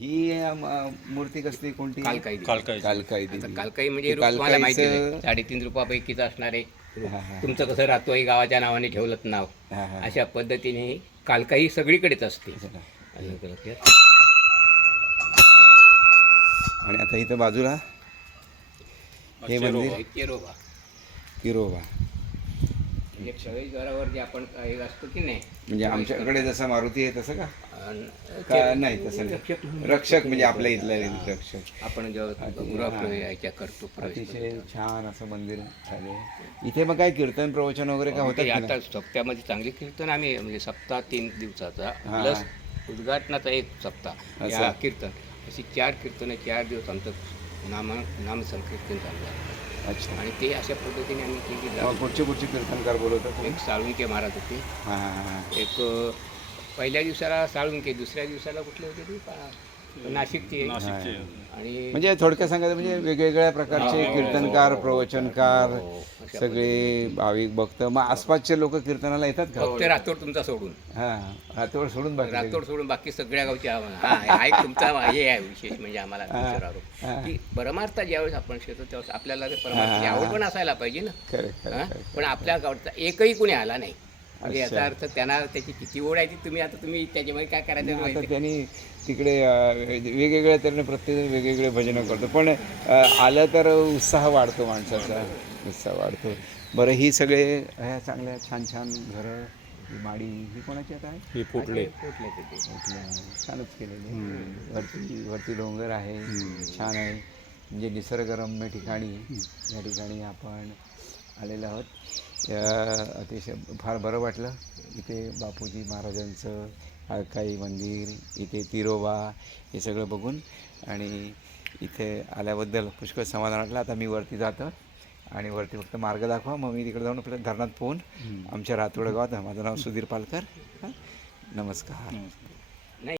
ही मूर्ती कसली कोणती? कालकाई. कालकाई कालकाई म्हणजे ते रूप तुम्हाला माहिती आहे. कालकाईचं- साडेतीन रुपयापैकीच असणार आहे. हा, हा. तुमचं कसं रातोई गावाच्या नावाने ठेवलं नाव. हा, हा. अशा पद्धतीने ही कालकाई सगळीकडेच असते. चला. आणि आता इथं बाजूला हे मंदिर? चेरोबा किरोबा म्हणजे प्रवेशद्वारावर जे आपण हे असतो की नाही? म्हणजे आमच्याकडे जसं मारुती आहे तसं का? का नाही तसं रक्षक नाही रक्षक म्हणजे आपल्या इथला रक्षक. आपण जेव्हा करतो अतिशय छान असं मंदिर झाले. इथे मग काय कीर्तन प्रवचन वगैरे काय होतं ते की आता सप्त्यामध्ये चांगली कीर्तन आम्ही म्हणजे सप्ताह तीन दिवसाचा हा. प्लस उद्घाटनाचा एक सप्ताह. या कीर्तन. अशी चार कीर्तन चार दिवस आमचं नाम नामसंकीर्तन चाललं आहे. अच्छा. आणि ते अशा पद्धतीने आम्ही केली. कुठचे कुठचे कीर्तनकार बोलवतात? एक साळुंके महाराज होते. हा हा हा. एक पहिल्या दिवसाला साळुंके दुसऱ्या दिवसाला कुठले होते ते? पा- नाशिकचे. नाशिकचे. आणि म्हणजे थोडक्यात सांगायचं म्हणजे वेगवेगळ्या प्रकारचे कीर्तनकार प्रवचनकार हो, अशा सगळे भाविक भक्त. मग आसपासचे लोक कीर्तनाला येतात का? फक्त रातोड तुमचा सोडून. हा रातोड सोडून बाकी रातोड सोडून बाकी सगळ्या गावचे आव्हान. हा हा एक तुमचा हे आहे विशेष म्हणजे आम्हाला तुमच्यावर आरोप. हा. की परमार्थ ज्यावेळेस आपण शिकतो त्यावेळेस आपल्याला ते परमार्थाची आवड पण असायला पाहिजे ना. खरं हा? पण आपल्या गावचा एकही कुणी आला नाही. म्हणजे अच्छा. याचा अर्थ त्यांना त्याची किती ओढ आहे ती तुम्ही आता तुम्ही त्याच्यामध्ये काय करायचं आता माहिती? त्यांनी तिकडे अं, वेगवेगळ्या तऱ्हेने प्रत्येक वेगवेगळे भजनं करतो. पण अं, आलं तर उत्साह वाढतो माणसाचा. उत्साह वाढतो. बरं ही सगळे ह्या चांगल्या छान छान घरं ही माडी ही कोणाची आता आहे? हे पोटले. पोटले तिथे. म्हटलं, छानच केलेले वरती वरती डोंगर आहे. छान आहे. म्हणजे निसर्गरम्य ठिकाणी या ठिकाणी आपण आलेलो आहोत. या अतिशय फार बरं वाटलं. इथे बापूजी महाराजांचं काळकाई मंदिर इथे तिरोबा हे सगळं बघून. आणि इथे आल्याबद्दल पुष्कळ समाधान वाटलं. आता मी वरती जातो आणि वरती फक्त मार्ग दाखवा. मग मी तिकडे जाऊन आपल्या धरणात पोहून आमच्या रातोड गावात माझं नाव सुधीर पालकर. हां. नमस्कार.